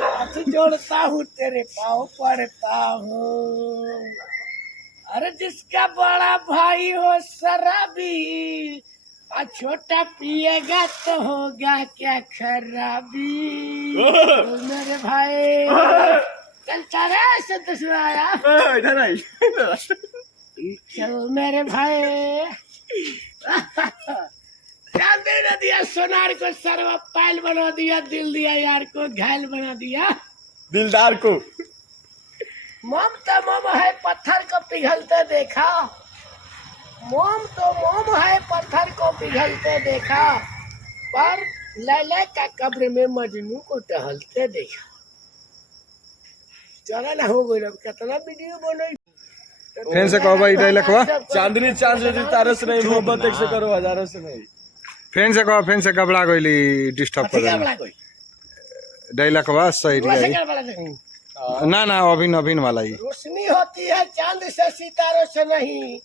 हाथ जोड़ता हूँ तेरे पाँव पड़ता हूँ। अरे जिसका बड़ा भाई हो शराबी और छोटा पिएगा तो होगा क्या खराबी। मेरे भाई चलता रहे संतोष आया चल मेरे भाई। क्या दे दिया सोनार को सर्व पायल बना दिया, दिल दिया यार को घायल बना दिया दिलदार को। मोम तो मोम है पत्थर को पिघलते देखा, मोम तो मोम है पत्थर को पिघलते देखा, पर लैला का कब्र में मजनू को टहलते देखा। चला ना हो गई कितना वीडियो बने। फिर से कहो भाई डायलॉग हुआ। चांदनी चांद से तारों से नहीं, मोहब्बत एक से करो हजारों से नहीं। फिर से कहो, फिर से कबड़ा कोई डिस्टर्ब कर डायलॉग हुआ सही ना ना अभिन अभिन वाला ही। रोशनी होती है चांद से सितारों से नहीं,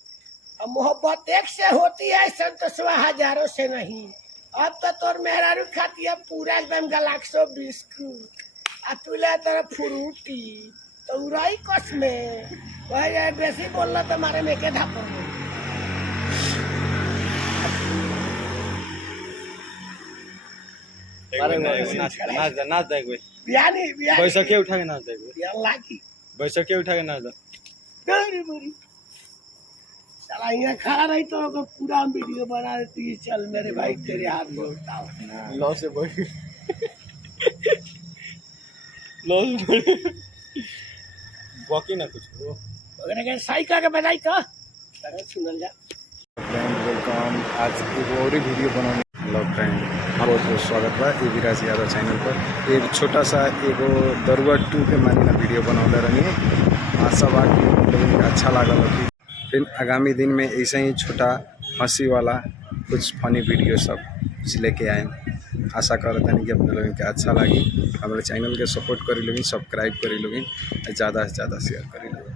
और मोहब्बत एक से होती है संतोषवा हजारों से नहीं। अब तो तोर मेहरारू खाती है पूरा एकदम गलाक्सो बिस्कुट, तुला तरफ फ्रूटी तो उड़ाई कस में वह बेसी बोलना तो मारे में के धापो। नाच दे कोई बियानी बैसाखी उठा के नाच दे कोई बियान लागी बैसाखी उठा के नाच दे। डरी बुरी साला यहाँ खड़ा नहीं तो पूरा वीडियो बना देती। चल मेरे भाई तेरे हाथ में उठाओ लॉ से बड़ी लॉ से बड़ी बाकी ना कुछ वो अगर के साइकिल के बजाई तो अरे सुनल जा। फ्रेंड वेलकम, आज एक और ही वीडियो बनाने। हेलो फ्रेंड, बहुत बहुत स्वागत बा ए विराज यादव चैनल पर। एक छोटा सा एगो दरुआ 2 के मानी ना वीडियो बनौले रही। आशा बा कि लोगों को अच्छा लागल हो। फिर आगामी दिन में ऐसे ही छोटा हंसी वाला कुछ फनी वीडियो सब कुछ लेके आए। आशा करते हैं कि अपने लोगों के अच्छा लगी। हमारे चैनल के सपोर्ट करी लोगी, सब्सक्राइब करी लोगी, ज़्यादा से ज़्यादा शेयर करी लोगी।